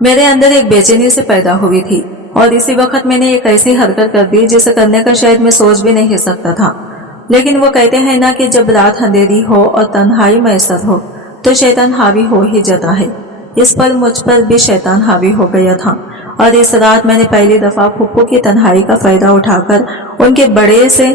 मेरे अंदर एक बेचैनी से पैदा हुई थी और इसी वक्त मैंने एक ऐसी हरकत कर दी जिसे करने का शायद मैं सोच भी नहीं सकता था। लेकिन वो कहते हैं ना कि जब रात अंधेरी हो और तन्हाई मैसर हो तो शैतान हावी हो ही जाता है। इस पर मुझ पर भी शैतान हावी हो गया था और इस रात मैंने पहली दफा फूफू की तन्हाई का फायदा उठाकर उनके बड़े से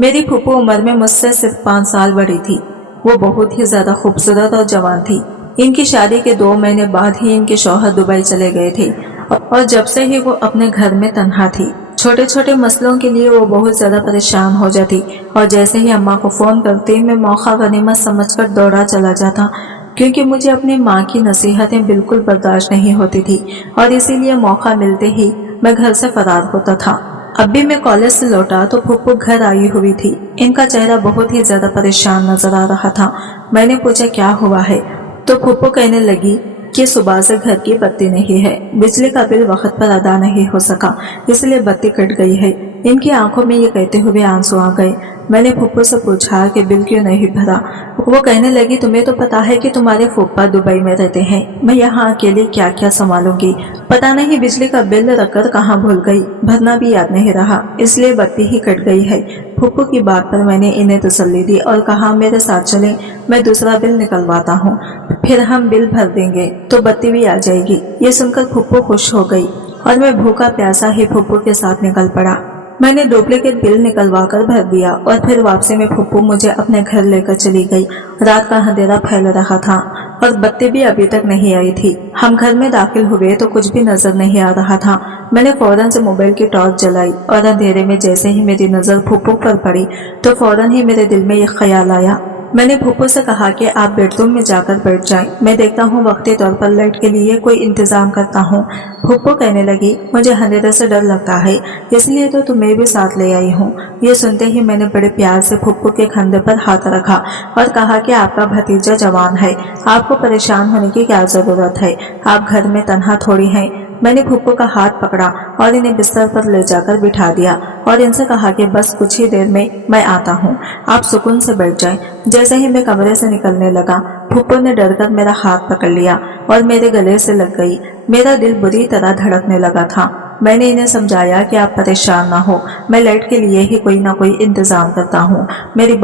मेरी फूफू उम्र में मुझसे सिर्फ 5 साल बड़ी थी। वो बहुत ही ज्यादा खूबसूरत और जवान थी। इनकी शादी के 2 महीने बाद ही इनके शौहर दुबई चले गए थे और जब से ही वो अपने घर में तन्हा थी। छोटे छोटे मसलों के लिए वो बहुत ज्यादा परेशान हो जाती और जैसे ही अम्मा को फोन करती मैं मौका गनीमत समझकर दौड़ा चला जाता, क्योंकि मुझे अपनी माँ की नसीहतें बिल्कुल बर्दाश्त नहीं होती थी और इसीलिए मौका मिलते ही मैं घर से फरार होता था। अब भी मैं कॉलेज से लौटा तो फूफू घर आई हुई थी। इनका चेहरा बहुत ही ज्यादा परेशान नजर आ रहा था। मैंने पूछा क्या हुआ है तो फूफू कहने लगी कि सुबह से घर की बत्ती नहीं है, बिजली का बिल वक्त पर अदा नहीं हो सका, इसलिए बत्ती कट गई है। इनकी आंखों में ये कहते हुए आंसू आ गए। मैंने फूफू से पूछा कि बिल क्यों नहीं भरा। वो कहने लगी तुम्हें तो पता है कि तुम्हारे फूफा दुबई में रहते हैं, मैं यहाँ अकेले क्या क्या संभालूंगी। पता नहीं बिजली का बिल रखकर कहाँ भूल गई, भरना भी याद नहीं रहा, इसलिए बत्ती ही कट गई है। फूफू की बात पर मैंने इन्हें तसल्ली दी और कहा मेरे साथ चलें, मैं दूसरा बिल निकलवाता हूँ, फिर हम बिल भर देंगे तो बत्ती भी आ जाएगी। ये सुनकर फूफू खुश हो गई और मैं भूखा प्यासा ही फूफू के साथ निकल पड़ा। मैंने डुप्लीकेट बिल निकलवा कर भर दिया और फिर वापसी में फूफू मुझे अपने घर लेकर चली गई। रात का अंधेरा फैल रहा था और बत्ती भी अभी तक नहीं आई थी। हम घर में दाखिल हुए तो कुछ भी नजर नहीं आ रहा था। मैंने फौरन से मोबाइल की टॉर्च जलाई और अंधेरे में जैसे ही मेरी नजर फूफू पर पड़ी तो फौरन ही मेरे दिल में एक ख्याल आया। मैंने फूफू से कहा कि आप बेडरूम में जाकर बैठ जाएं, मैं देखता हूँ वक्ती तौर पर लाइट के लिए कोई इंतजाम करता हूँ। फूफू कहने लगी मुझे अंधेरे से डर लगता है, इसलिए तो तुम्हें भी साथ ले आई हूँ। ये सुनते ही मैंने बड़े प्यार से फूफू के कंधे पर हाथ रखा और कहा कि आपका भतीजा जवान है, आपको परेशान होने की क्या जरूरत है, आप घर में तन्हा थोड़ी हैं। मैंने फूफू का हाथ पकड़ा और इन्हें बिस्तर पर ले जाकर बिठा दिया और इनसे कहा कि बस कुछ ही देर में मैं आता हूँ, आप सुकून से बैठ जाएं। जैसे ही मैं कमरे से निकलने लगा फूफू ने डरकर मेरा हाथ पकड़ लिया और मेरे गले से लग गई। मेरा दिल बुरी तरह धड़कने लगा था। मैंने इन्हें समझाया कि आप परेशान ना हो, मैं लाइट के लिए ही कोई ना कोई इंतजाम करता हूँ। मेरी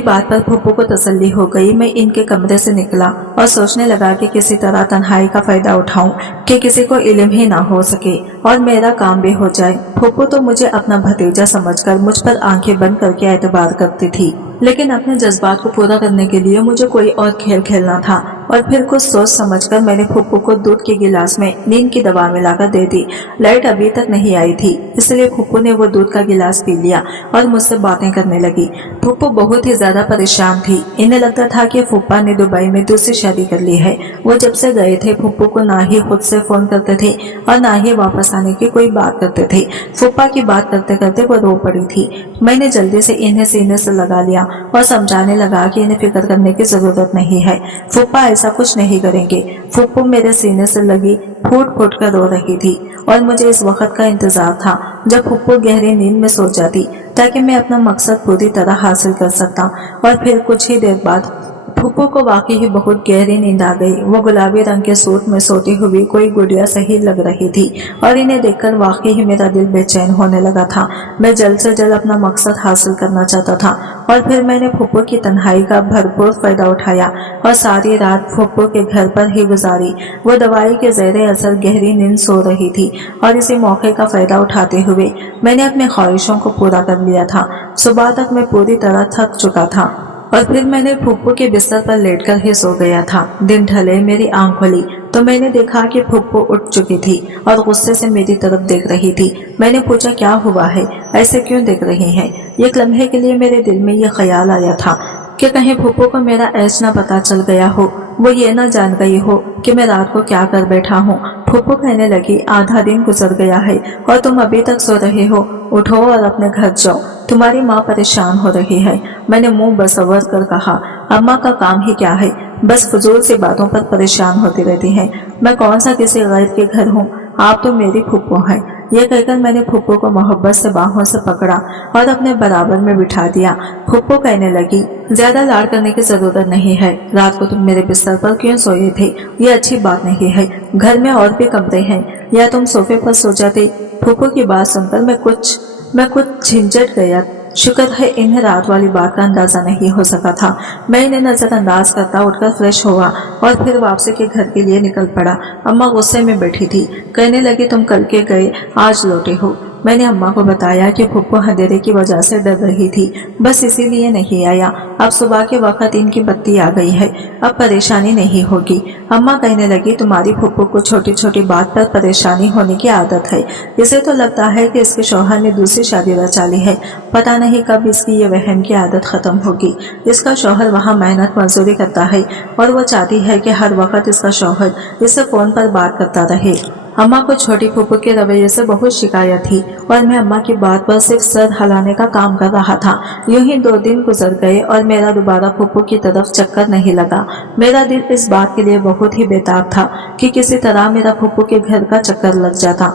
बात पर फूफू को तसल्ली हो गई। मैं इनके कमरे से निकला और सोचने लगा कि किसी तरह तन्हाई का फायदा उठाऊं कि किसी को इल्म ही ना हो सके और मेरा काम भी हो जाए। फूफू तो मुझे अपना भतीजा समझकर मुझ पर आंखें बंद करके एतबार करती थी, लेकिन अपने जज्बात को पूरा करने के लिए मुझे कोई और खेल खेलना था और फिर कुछ सोच समझकर मैंने फूफू को दूध के गिलास में नींद की दवा मिलाकर दे दी। लाइट अभी तक नहीं आई थी, इसलिए फूफू ने वो दूध का गिलास पी लिया और मुझसे बातें करने लगी। फूफू बहुत ही ज्यादा परेशान थी। इन्हें लगता था कि फूफा ने दुबई में दूसरी शादी कर ली है। वो जब से गए थे फूफू को ना ही खुद से फोन करते थे और ना ही वापस आने की कोई बात करते थे। फूफा की बात करते करते वो रो पड़ी थी। मैंने जल्दी से इन्हें सीने से लगा लिया और समझाने लगा कि इन्हें फिक्र करने की जरूरत नहीं है, फूफा ऐसा कुछ नहीं करेंगे। फूफू मेरे सीने से लगी फूट फूट कर रो रही थी और मुझे इस वक्त का इंतजार था जब फूफू गहरी नींद में सो जाती ताकि मैं अपना मकसद पूरी तरह हासिल कर सकता। और फिर कुछ ही देर बाद फूफू को वाकई ही बहुत गहरी नींद आ गई। वो गुलाबी रंग के सूट में सोती हुई कोई गुड़िया सही लग रही थी और इन्हें देखकर वाकई ही मेरा दिल बेचैन होने लगा था। मैं जल्द से जल्द अपना मकसद हासिल करना चाहता था और फिर मैंने फूफू की तन्हाई का भरपूर फायदा उठाया और सारी रात फूफू के घर पर ही गुजारी। वो दवाई के ज़ेरे असर गहरी नींद सो रही थी और इसी मौके का फायदा उठाते हुए मैंने अपनी ख्वाहिशों को पूरा कर लिया था। सुबह तक मैं पूरी तरह थक चुका था और फिर मैंने फूफू के बिस्तर पर लेटकर ही सो गया था। दिन ढले मेरी आंख खुली तो मैंने देखा कि फूफू उठ चुकी थी और गुस्से से मेरी तरफ देख रही थी। मैंने पूछा क्या हुआ है, ऐसे क्यों देख रही हैं? एक लम्हे के लिए मेरे दिल में ये ख्याल आया था कि कहीं फूफू को मेरा ऐश ना पता चल गया हो, वो ये ना जान गई हो कि मैं रात को क्या कर बैठा हूँ। फूफू कहने लगी आधा दिन गुजर गया है और तुम अभी तक सो रहे हो, उठो और अपने घर जाओ, तुम्हारी माँ परेशान हो रही है। मैंने मुंह बसवर कर कहा अम्मा का काम ही क्या है, बस फजूल सी बातों पर परेशान होती रहती हैं। मैं कौन सा किसी गैर के घर हूँ, आप तो मेरी फूफू हैं, ये कहकर मैंने फुप्पो को मोहब्बत से बाहों से पकड़ा और अपने बराबर में बिठा दिया। फुप्पो कहने लगी, ज्यादा लाड़ करने की जरूरत नहीं है। रात को तुम मेरे बिस्तर पर क्यों सोए थे? ये अच्छी बात नहीं है। घर में और भी कमरे हैं, या तुम सोफे पर सो जाते। फुप्पो की बात सुनकर मैं कुछ झिंझट गया। शुक्र है इन्हें रात वाली बात का अंदाजा नहीं हो सका था। मैं इन्हें नजरअंदाज करता उठकर फ्रेश हुआ और फिर वापसी के घर के लिए निकल पड़ा। अम्मा गुस्से में बैठी थी, कहने लगी, तुम कल के गए आज लौटे हो। मैंने अम्मा को बताया कि फुप्पो अंधेरे की वजह से डर रही थी, बस इसीलिए नहीं आया। अब सुबह के वक्त इनकी बत्ती आ गई है, अब परेशानी नहीं होगी। अम्मा कहने लगी, तुम्हारी फुप्पो को छोटी छोटी बात पर परेशानी होने की आदत है। इसे तो लगता है कि इसके शौहर ने दूसरी शादी रचा ली है। पता नहीं कब इसकी ये वहम की आदत खत्म होगी। इसका शौहर वहाँ मेहनत मजदूरी करता है और वो चाहती है कि हर वक्त इसका शौहर इससे फोन पर बात करता रहे। अम्मा को छोटी फुप्पो के रवैये से बहुत शिकायत थी और मैं अम्मा की बात पर सिर्फ सर हिलाने का काम कर रहा था। यूं ही 2 दिन गुजर गए और मेरा दोबारा फुप्पो की तरफ चक्कर नहीं लगा। मेरा दिल इस बात के लिए बहुत ही बेताब था कि किसी तरह मेरा फुप्पो के घर का चक्कर लग जाता।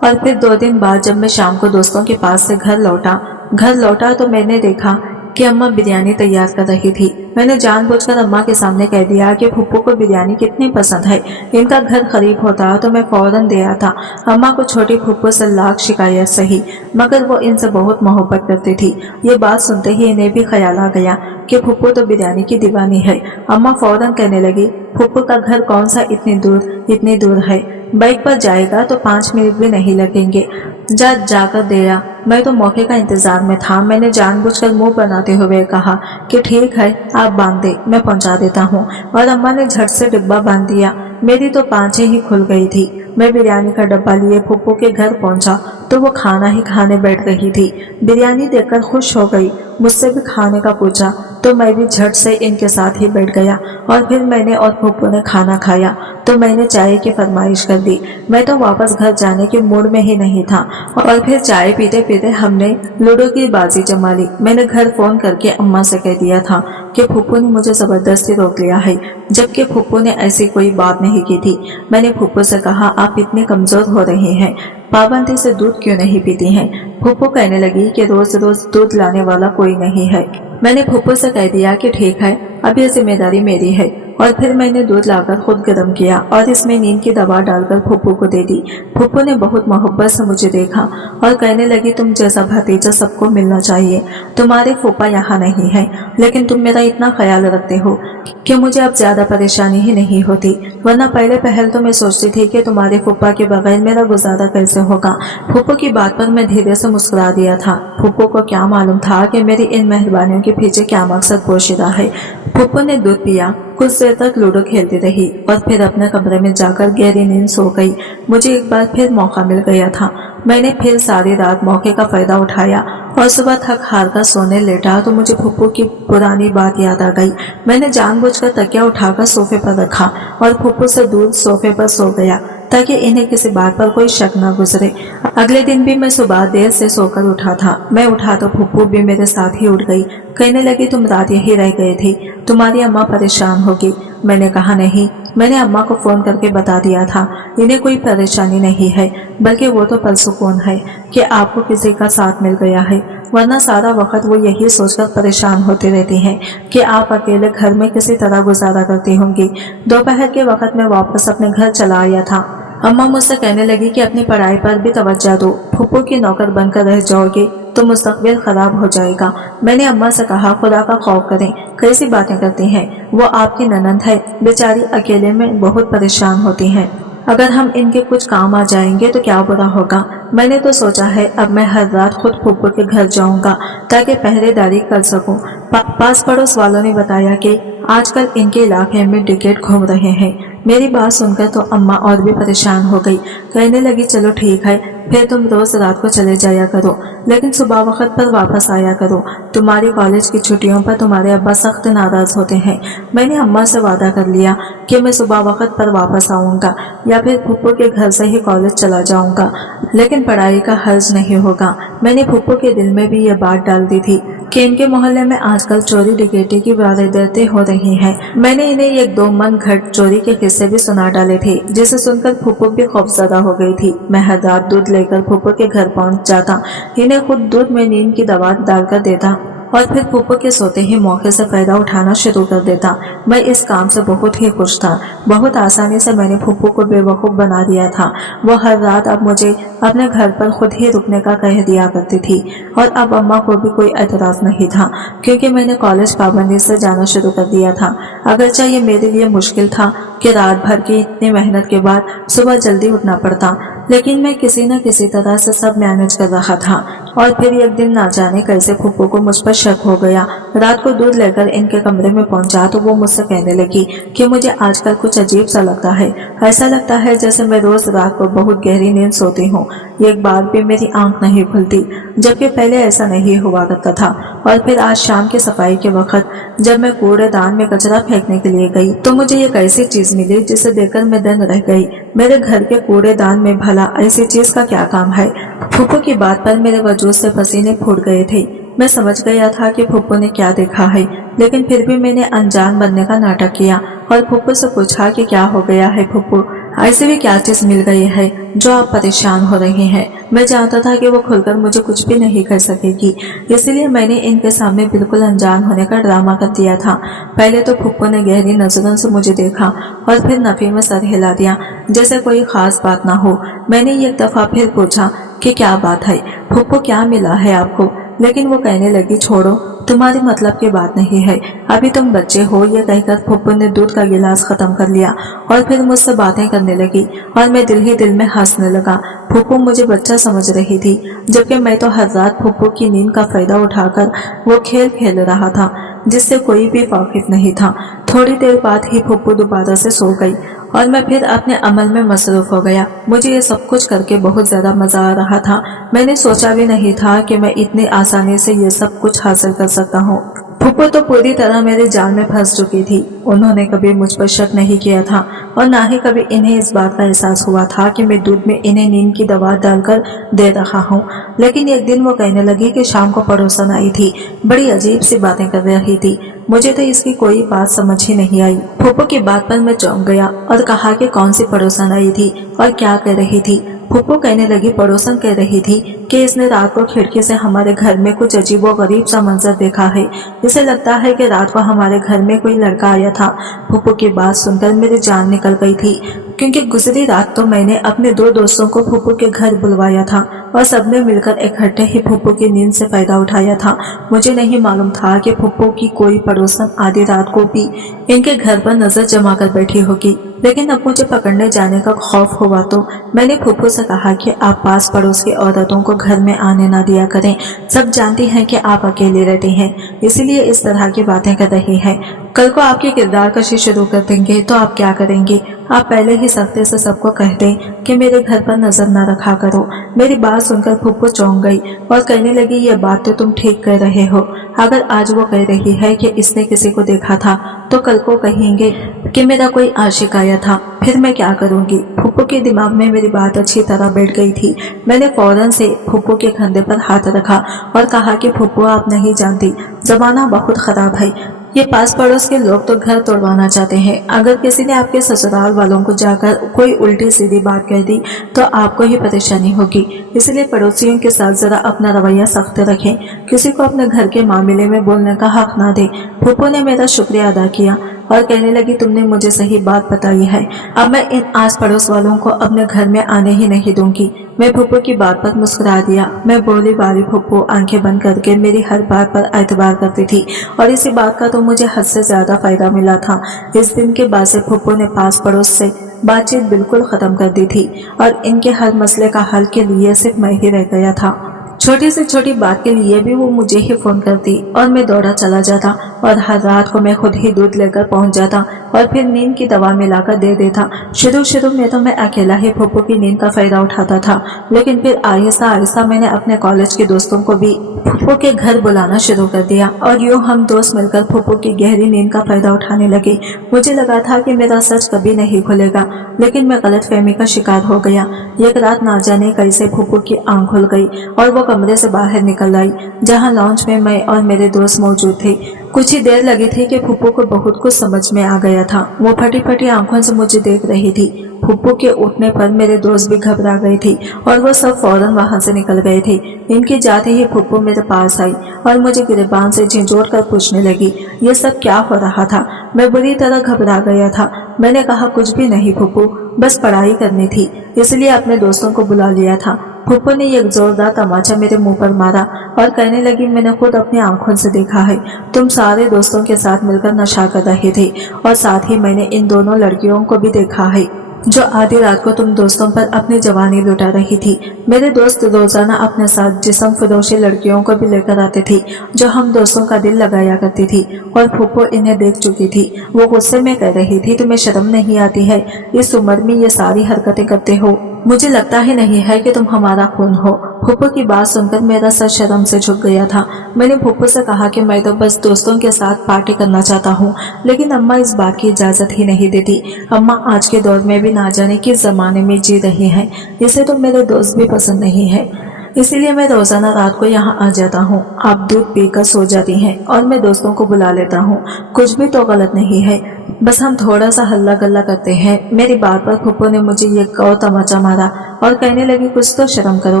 और फिर 2 दिन बाद जब मैं शाम को दोस्तों के पास से घर लौटा तो मैंने देखा कि अम्मा बिरयानी तैयार कर रही थी। मैंने जानबूझकर अम्मा के सामने कह दिया कि फुप्पो को बिरयानी कितनी पसंद है। इनका घर करीब होता तो मैं फौरन दे आता। अम्मा को छोटी फुप्पो से लाख शिकायत सही, मगर वो इनसे बहुत मोहब्बत करती थी। ये बात सुनते ही इन्हें भी ख्याल आ गया कि फुप्पो तो बिरयानी की दीवानी है। अम्मा फौरन कहने लगी, फुप्पो का घर कौन सा इतनी दूर है, बाइक पर जाएगा तो 5 मिनट भी नहीं लगेंगे। जाकर दे आ। मैं तो मौके का इंतजार में था। मैंने जानबूझकर मुंह बनाते हुए कहा कि ठीक है, आप बांध दे, मैं पहुंचा देता हूँ। और अम्मा ने झट से डिब्बा बांध दिया। मेरी तो पांचें ही खुल गई थी। मैं बिरयानी का डब्बा लिए फुप्पो के घर पहुंचा तो वो खाना ही खाने बैठ रही थी। बिरयानी देखकर खुश हो गई, मुझसे भी खाने का पूछा तो मैं भी झट से इनके साथ ही बैठ गया और फिर मैंने और फुप्पो ने खाना खाया तो मैंने चाय की फरमाइश कर दी। मैं तो वापस घर जाने के मूड में ही नहीं था और फिर चाय पीते पीते हमने लूडो की बाजी जमा ली। मैंने घर फोन करके अम्मा से कह दिया था कि फुप्पो ने मुझे जबरदस्ती रोक लिया है, जबकि फुप्पो ने ऐसी कोई बात नहीं की थी। मैंने फुप्पो से कहा, आप इतने कमजोर हो रहे हैं, पाबंदी से दूध क्यों नहीं पीती हैं? फुप्पो कहने लगी कि रोज रोज दूध लाने वाला कोई नहीं है। मैंने फुप्पो से कह दिया कि ठीक है, अब ये जिम्मेदारी मेरी है। और फिर मैंने दूध लाकर खुद गर्म किया और इसमें नींद की दवा डालकर फुप्पो को दे दी। फुप्पो ने बहुत मोहब्बत से मुझे देखा और कहने लगी, तुम जैसा भतीजा सबको मिलना चाहिए। तुम्हारे फूफा यहाँ नहीं है, लेकिन तुम मेरा इतना ख्याल रखते हो कि मुझे अब ज्यादा परेशानी ही नहीं होती, वरना पहले पहल तो मैं सोचती थी कि तुम्हारे फूफा के बगैर मेरा गुजारा कैसे होगा। फुप्पो की बात पर मैं धीरे से मुस्कुरा दिया था। फुप्पो को क्या मालूम था कि मेरी इन मेहरबानियों के पीछे क्या मकसद पोशीदा है। फुप्पो ने दूध पिया, कुछ देर तक लूडो खेलती रही और फिर अपने कमरे में जाकर गहरी नींद सो गई। मुझे एक बार फिर मौका मिल गया था। मैंने फिर सारी रात मौके का फायदा उठाया और सुबह थक हार कर सोने लेटा तो मुझे फुप्पो की पुरानी बात याद आ गई। मैंने जानबूझकर तकिया उठाकर सोफे पर रखा और फुप्पो से दूर सोफे पर सो गया ताकि इन्हें किसी बात पर कोई शक न गुजरे। अगले दिन भी मैं सुबह देर से सोकर उठा था। मैं उठा तो फुप्पो भी मेरे साथ ही उठ गई। कहने लगी, तुम रात यही रह गए थे, तुम्हारी अम्मा परेशान होगी। मैंने कहा, नहीं, मैंने अम्मा को फोन करके बता दिया था, इन्हें कोई परेशानी नहीं है, बल्कि वो तो परसुकून है कि आपको किसी का साथ मिल गया है, वरना सारा वक्त वो यही सोचकर परेशान होती रहती हैं कि आप अकेले घर में किसी तरह गुजारा करती होंगी। दोपहर के वक्त में वापस अपने घर चला आया था। अम्मा मुझसे कहने लगी कि अपनी पढ़ाई पर भी तवज्जो दो, फुप्पो की नौकर बनकर रह जाओगे तो मुस्तकबिल खराब हो जाएगा। मैंने अम्मा से कहा, खुदा का खौफ करें, कैसी बातें करती हैं, वो आपकी ननंद है, बेचारी अकेले में बहुत परेशान होती हैं। अगर हम इनके कुछ काम आ जाएंगे तो क्या बुरा होगा। मैंने तो सोचा है अब मैं हर रात खुद फुप्पो के घर जाऊंगा ताकि पहरेदारी कर सकूं। पास पड़ोस वालों ने बताया कि आजकल इनके इलाके में डिकेट घूम रहे हैं। मेरी बात सुनकर तो अम्मा और भी परेशान हो गई। कहने लगी, चलो ठीक है, फिर तुम रोज रात को चले जाया करो, लेकिन सुबह वक्त पर वापस आया करो। तुम्हारी कॉलेज की छुट्टियों पर तुम्हारे अब्बा सख्त नाराज होते हैं। मैंने अम्मा से वादा कर लिया कि मैं सुबह वक्त पर वापस आऊंगा या फिर फुप्पो के घर से ही कॉलेज चला जाऊंगा, लेकिन पढ़ाई का हर्ज नहीं होगा। मैंने फुप्पो के दिल में भी ये बात डाल दी थी। कि इनके मोहल्ले में आजकल चोरी डकैती की वारदातें हो रही हैं। मैंने इन्हें एक दो मन घट चोरी के किस्से भी सुना डाले थे, जिसे सुनकर फूफू भी खौफजदा हो गई थी। मैं हर रात दूध लेकर फूफू के घर पहुंच जाता, इन्हें खुद दूध में नींद की दवा डालकर देता और फिर फूफू के सोते ही मौके से फायदा उठाना शुरू कर देता। मैं इस काम से बहुत ही खुश था। बहुत आसानी से मैंने फूफू को बेवकूफ़ बना दिया था। वो हर रात अब मुझे अपने घर पर खुद ही रुकने का कह दिया करती थी और अब अम्मा को भी कोई एतराज़ नहीं था, क्योंकि मैंने कॉलेज पाबंदी से जाना शुरू कर दिया था। अगरचे ये मेरे लिए मुश्किल था कि रात भर की इतनी मेहनत के बाद सुबह जल्दी उठना पड़ता, लेकिन मैं किसी न किसी तरह से सब मैनेज कर रहा था। और फिर एक दिन ना जाने कैसे फूफू को मुझ पर शक हो गया। रात को दूध लेकर इनके कमरे में पहुंचा तो वो मुझसे कहने लगी कि मुझे आजकल कुछ अजीब सा लगता है। ऐसा लगता है जैसे मैं रोज रात को बहुत गहरी नींद सोती हूँ, एक बार भी मेरी आंख नहीं खुलती, जबकि पहले ऐसा नहीं हुआ करता था। और फिर आज शाम की सफाई के वक्त जब मैं कूड़ेदान में कचरा फेंकने के लिए गई तो मुझे एक ऐसी चीज मिली जिसे देखकर मैं दंग रह गई। मेरे घर के कूड़ेदान में भला ऐसी चीज का क्या काम है? फूफू की बात पर मेरे वजूद से पसीने फूट गए थे। मैं समझ गया था कि फूफू ने क्या देखा है, लेकिन फिर भी मैंने अनजान बनने का नाटक किया और फूफू से पूछा कि क्या हो गया है फूफू, ऐसे भी क्या चीज मिल गई है जो आप परेशान हो रही हैं। मैं जानता था कि वो खुलकर मुझे कुछ भी नहीं कर सकेगी, इसलिए मैंने इनके सामने बिल्कुल अनजान होने का ड्रामा कर दिया था। पहले तो फूफू ने गहरी नजरों से मुझे देखा और फिर नफी में सर हिला दिया जैसे कोई खास बात ना हो। मैंने एक दफा फिर पूछा कि क्या बात है फूफू, क्या मिला है आपको? लेकिन वो कहने लगी छोड़ो, तुम्हारी मतलब की बात नहीं है, अभी तुम बच्चे हो। ये कहकर फूफू ने दूध का गिलास खत्म कर लिया और फिर मुझसे बातें करने लगी और मैं दिल ही दिल में हंसने लगा। फूफू मुझे बच्चा समझ रही थी, जबकि मैं तो हर रात फूफू की नींद का फायदा उठाकर वो खेल खेल रहा था जिससे कोई भी वाकिफ नहीं था। थोड़ी देर बाद ही फूफू दोबारा से सो गई और मैं फिर अपने अमल में मसरूफ हो गया। मुझे ये सब कुछ करके बहुत ज्यादा मजा आ रहा था। मैंने सोचा भी नहीं था कि मैं इतनी आसानी से ये सब कुछ हासिल कर सकता हूँ। फूफू तो पूरी तरह मेरे जाल में फंस चुकी थी। उन्होंने कभी मुझ पर शक नहीं किया था और ना ही कभी इन्हें इस बात का एहसास हुआ था कि मैं दूध में इन्हें नींद की दवा डालकर दे रहा हूँ। लेकिन एक दिन वो कहने लगी कि शाम को पड़ोसन आई थी, बड़ी अजीब सी बातें कर रही थी। मुझे तो इसकी कोई बात समझ ही नहीं आई। फूफू की बात पर मैं चौंक गया और कहा कि कौन सी पड़ोसन आई थी और क्या कह रही थी। फूफू कहने लगी पड़ोसन कह रही थी कि इसने रात को खिड़की से हमारे घर में कुछ अजीब व गरीब सा मंजर देखा है। इसे लगता है कि रात को हमारे घर में कोई लड़का आया था। फूफू की बात सुनकर मेरी जान निकल गई थी, क्योंकि गुजरी रात तो मैंने अपने दो दोस्तों को फूफू के घर बुलवाया था और सबने मिलकर इकट्ठे ही फूफू की नींद से फायदा उठाया था। मुझे नहीं मालूम था कि फूफू की कोई पड़ोसन आधी रात को भी इनके घर पर नजर जमा कर बैठी होगी। लेकिन अब मुझे पकड़ने जाने का खौफ हुआ तो मैंने फूफू से कहा कि आप पास पड़ोस की औरतों को घर में आने ना दिया करें। सब जानती हैं कि आप अकेले रहती हैं, इसीलिए इस तरह की बातें कर रही हैं। कल को आपकी किरदार कशी शुरू कर देंगे तो आप क्या करेंगे? आप पहले ही सख्ती से सबको कह दें कि मेरे घर पर नजर न रखा करो। मेरी बात सुनकर फूफू चौंक गई और कहने लगी ये बात तो तुम ठीक कह रहे हो। अगर आज वो कह रही है कि इसने किसी को देखा था तो कल को कहेंगे कि मेरा कोई आशिक आया था, फिर मैं क्या करूंगी? फूफू के दिमाग में मेरी बात अच्छी तरह बैठ गई थी। मैंने फौरन से फूफू के कंधे पर हाथ रखा और कहा कि फूफू आप नहीं जानती, जमाना बहुत खराब है। ये पास पड़ोस के लोग तो घर तोड़वाना चाहते हैं। अगर किसी ने आपके ससुराल वालों को जाकर कोई उल्टी सीधी बात कह दी तो आपको ही परेशानी होगी। इसलिए पड़ोसियों के साथ जरा अपना रवैया सख्त रखें, किसी को अपने घर के मामले में बोलने का हक ना दें। फूफू ने मेरा शुक्रिया अदा किया और कहने लगी तुमने मुझे सही बात बताई है, अब मैं इन आस पड़ोस वालों को अपने घर में आने ही नहीं दूंगी। मैं फूफू की बात पर मुस्कुरा दिया। मैं बोली बारी फूफू आंखें बंद करके मेरी हर बात पर एतबार करती थी और इसी बात का तो मुझे हद से ज्यादा फायदा मिला था। इस दिन के बाद से फूफू ने पास पड़ोस से बातचीत बिल्कुल खत्म कर दी थी और इनके हर मसले का हल के लिए सिर्फ मैं ही रह गया था। छोटी से छोटी बात के लिए भी वो मुझे ही फोन करती और मैं दौड़ा चला जाता और हर रात को मैं खुद ही दूध लेकर पहुंच जाता और फिर नींद की दवा मिलाकर दे देता। शुरू में तो मैं अकेला ही फूफू की नींद का फायदा उठाता था, लेकिन फिर आहिस्ता आहिस्ता मैंने अपने कॉलेज के दोस्तों को भी फूफू के घर बुलाना शुरू कर दिया और यूं हम दोस्त मिलकर फूफू की गहरी नींद का फायदा उठाने लगे। मुझे लगा था कि मेरा सच कभी नहीं खुलेगा, लेकिन मैं गलतफहमी का शिकार हो गया। एक रात ना जाने कैसे फूफू की आंख खुल गई और वो कमरे से बाहर निकल आई जहाँ लॉन्च में मैं और मेरे दोस्त मौजूद थे। कुछ ही देर लगी थी कि फूफो को बहुत कुछ समझ में आ गया था। वो फटी फटी आंखों से मुझे देख रही थी। फूफो के उठने पर मेरे दोस्त भी घबरा गए थे और वो सब फौरन वहां से निकल गए थे। इनके जाते ही फूफो मेरे पास आई और मुझे गिरबान से झिझोड़ कर पूछने लगी ये सब क्या हो रहा था। मैं बुरी तरह घबरा गया था। मैंने कहा कुछ भी नहीं फूफो, बस पढ़ाई करनी थी, इसलिए अपने दोस्तों को बुला लिया था। फूफो ने एक जोरदार तमाचा मेरे मुंह पर मारा और कहने लगी मैंने खुद अपनी आंखों से देखा है, तुम सारे दोस्तों के साथ मिलकर नशा कर रहे थे और साथ ही मैंने इन दोनों लड़कियों को भी देखा है जो आधी रात को तुम दोस्तों पर अपनी जवानी लुटा रही थी। मेरे दोस्त रोजाना अपने साथ जिस्म फरोशी लड़कियों को भी लेकर आते थे जो हम दोस्तों का दिल लगाया करती थी और फूफो इन्हें देख चुकी थी। वो गुस्से में कह रही थी तुम्हें शर्म नहीं आती है, इस उम्र में ये सारी हरकतें करते हो, मुझे लगता ही नहीं है कि तुम हमारा खून हो। फूफो की बात सुनकर मेरा सर शर्म से झुक गया था। मैंने फूफो से कहा कि मैं तो बस दोस्तों के साथ पार्टी करना चाहता हूँ, लेकिन अम्मा इस बात की इजाजत ही नहीं देती। अम्मा आज के दौर में भी ना जाने किस जमाने में जी रही हैं, इसे तो मेरे दोस्त भी पसंद नहीं है, इसीलिए मैं रोजाना रात को यहाँ आ जाता हूँ। आप दूध पीकर सो जाती हैं और मैं दोस्तों को बुला लेता हूँ, कुछ भी तो गलत नहीं है, बस हम थोड़ा सा हल्ला गल्ला करते हैं। मेरी बात पर फूफो ने मुझे ये और तमाचा मारा और कहने लगी कुछ तो शर्म करो,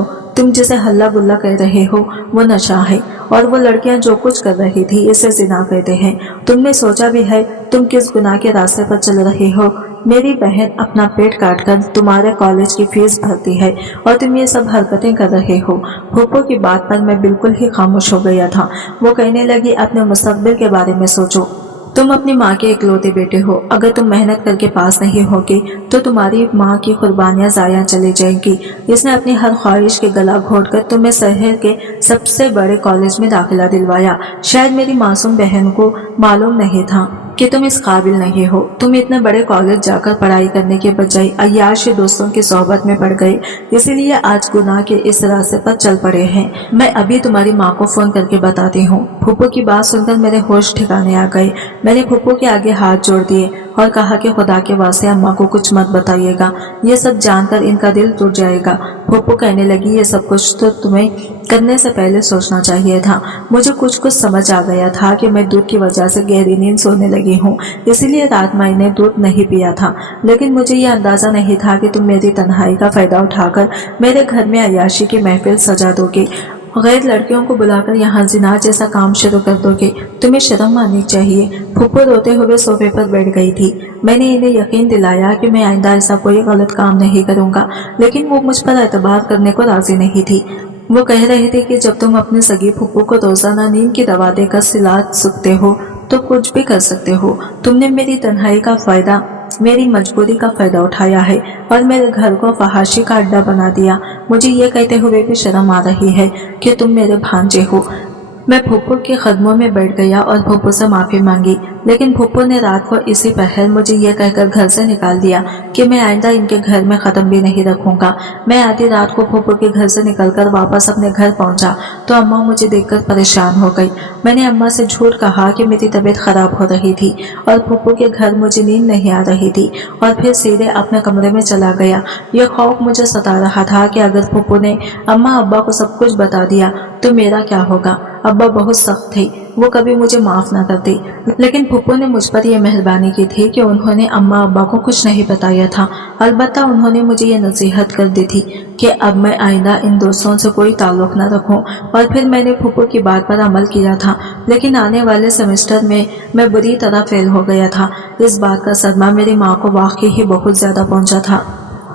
तुम जिसे हल्ला गुल्ला कह रहे हो वो नशा है और वो लड़कियां जो कुछ कर रही थी इसे जिना कहते हैं। तुमने सोचा भी है तुम किस गुनाह के रास्ते पर चल रहे हो। मेरी बहन अपना पेट काट कर तुम्हारे कॉलेज की फीस भरती है और तुम ये सब हरकतें कर रहे हो। फूफो की बात पर मैं बिल्कुल ही खामोश हो गया था। वो कहने लगी अपने मुस्तकबिल के बारे में सोचो, तुम अपनी माँ के इकलौते बेटे हो, अगर तुम मेहनत करके पास नहीं होगे तो तुम्हारी माँ की कुर्बानियाँ ज़ाया चली जाएंगी। इसने अपनी हर ख्वाहिश के गला घोटकर तुम्हें शहर के सबसे बड़े कॉलेज में दाखिला दिलवाया। शायद मेरी मासूम बहन को मालूम नहीं था कि तुम इस काबिल नहीं हो। तुम इतने बड़े कॉलेज जाकर पढ़ाई करने के बजाय अय्याश दोस्तों की सोहबत में पड़ गए, इसीलिए आज गुनाह के इस रास्ते पर चल पड़े हैं। मैं अभी तुम्हारी माँ को फोन करके बताती हूँ। फूफो की बात सुनकर मेरे होश ठिकाने आ गए। मैंने फूफो के आगे हाथ जोड़ दिए और कहा कि खुदा के वास्ते अम्मा को कुछ मत बताइएगा, ये सब जानकर इनका दिल टूट जाएगा। फूफो कहने लगी ये सब कुछ तो तुम्हें करने से पहले सोचना चाहिए था। मुझे कुछ समझ आ गया था कि मैं दूध की वजह से गहरी नींद सोने लगी हूँ, इसीलिए रात मैंने दूध नहीं पिया था, लेकिन मुझे ये अंदाजा नहीं था कि तुम मेरी तन्हाई का फायदा उठाकर मेरे घर में अय्याशी की महफिल सजा दोगे, गैर लड़कियों को बुलाकर यहाँ जिना जैसा काम शुरू कर दोगे। तुम्हें शर्म आनी चाहिए। फूफो रोते हुए सोफे पर बैठ गई थी। मैंने इन्हें यकीन दिलाया कि मैं आइंदा ऐसा कोई गलत काम नहीं करूँगा, लेकिन वो मुझ पर एतबार करने को राजी नहीं थी। वो कह रहे थे कि जब तुम अपने सगी फूफो को रोजाना नींद की दवा देकर सिला सकते हो तो कुछ भी कर सकते हो। तुमने मेरी तन्हाई का फायदा, मेरी मजबूरी का फायदा उठाया है और मेरे घर को फहाशी का अड्डा बना दिया। मुझे ये कहते हुए भी शर्म आ रही है कि तुम मेरे भांजे हो। मैं फूफो के कदमों में बैठ गया और फूफो से माफी मांगी, लेकिन फूफो ने रात को इसी पहर मुझे ये कहकर घर से निकाल दिया कि मैं आइंदा इनके घर में कदम भी नहीं रखूंगा। मैं आधी रात को फूफो के घर से निकलकर वापस अपने घर पहुंचा तो अम्मा मुझे देखकर परेशान हो गई। मैंने अम्मा से झूठ कहा कि मेरी तबीयत खराब हो रही थी और फूफो के घर मुझे नींद नहीं आ रही थी और फिर सीधे अपने कमरे में चला गया। यह खौफ मुझे सता रहा था कि अगर फूफो ने अम्मा अब्बा को सब कुछ बता दिया तो मेरा क्या होगा। अब्बा बहुत सख्त थे, वो कभी मुझे माफ ना करते, लेकिन फूफो ने मुझ पर यह मेहरबानी की थी कि उन्होंने अम्मा अब्बा को कुछ नहीं बताया था। अलबत्ता उन्होंने मुझे ये नसीहत कर दी थी कि अब मैं आइंदा इन दोस्तों से कोई ताल्लुक न रखूं, और फिर मैंने फूफो की बात पर अमल किया था। लेकिन आने वाले सेमेस्टर में मैं बुरी तरह फेल हो गया था। इस बात का सदमा मेरी माँ को वाकई ही बहुत ज्यादा पहुंचा था।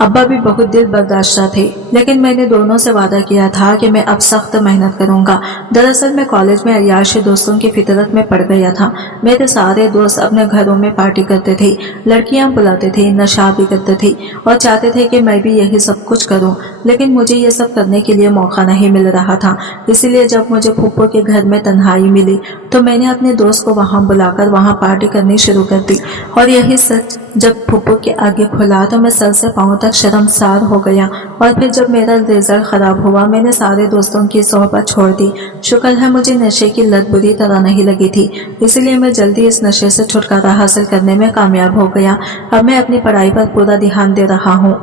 अब्बा भी बहुत दिल बर्दाश्ता थे, लेकिन मैंने दोनों से वादा किया था कि मैं अब सख्त मेहनत करूंगा। दरअसल मैं कॉलेज में अय्याशी दोस्तों की फितरत में पड़ गया था। मेरे सारे दोस्त अपने घरों में पार्टी करते थे, लड़कियां बुलाते थे, नशा भी करते थे और चाहते थे कि मैं भी यही सब कुछ करूं, लेकिन मुझे ये सब करने के लिए मौका नहीं मिल रहा था। इसीलिए जब मुझे फूफो के घर में तन्हाई मिली तो मैंने अपने दोस्त को वहां बुलाकर वहां पार्टी करनी शुरू कर दी। और यही सच जब फूफो के आगे खुला तो मैं सर से पांव तक शर्मसार हो गया। और फिर जब मेरा रिजल्ट खराब हुआ मैंने सारे दोस्तों की सोहबत छोड़ दी। शुक्र है मुझे नशे की लत बुरी तरह नहीं लगी थी, इसलिए मैं जल्दी इस नशे से छुटकारा हासिल करने में कामयाब हो गया। अब मैं अपनी पढ़ाई पर पूरा ध्यान दे रहा हूँ।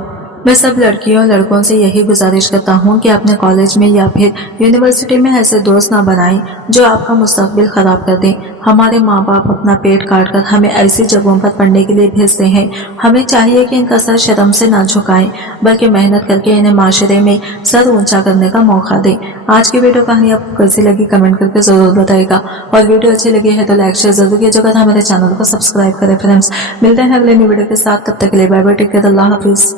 मैं सब लड़कियों लड़कों से यही गुजारिश करता हूँ कि अपने कॉलेज में या फिर यूनिवर्सिटी में ऐसे दोस्त ना बनाएं जो आपका मुस्तकबिल खराब कर दें। हमारे माँ बाप अपना पेट काट कर हमें ऐसी जगहों पर पढ़ने के लिए भेजते हैं। हमें चाहिए कि इनका सर शर्म से ना झुकाएं, बल्कि मेहनत करके इन्हें माशरे में सर ऊंचा करने का मौका दें। आज की वीडियो कहानी आपको कैसी लगी कमेंट करके जरूर बताएगा, और वीडियो अच्छी लगी है तो लाइक शेयर जरूर कीजिएगा, हमारे चैनल को सब्सक्राइब करें। फ्रेंड्स, मिलते हैं अगले न्यू वीडियो के साथ, तब तक के लिए बाय बाय, टेक केयर, अल्लाह हाफिज।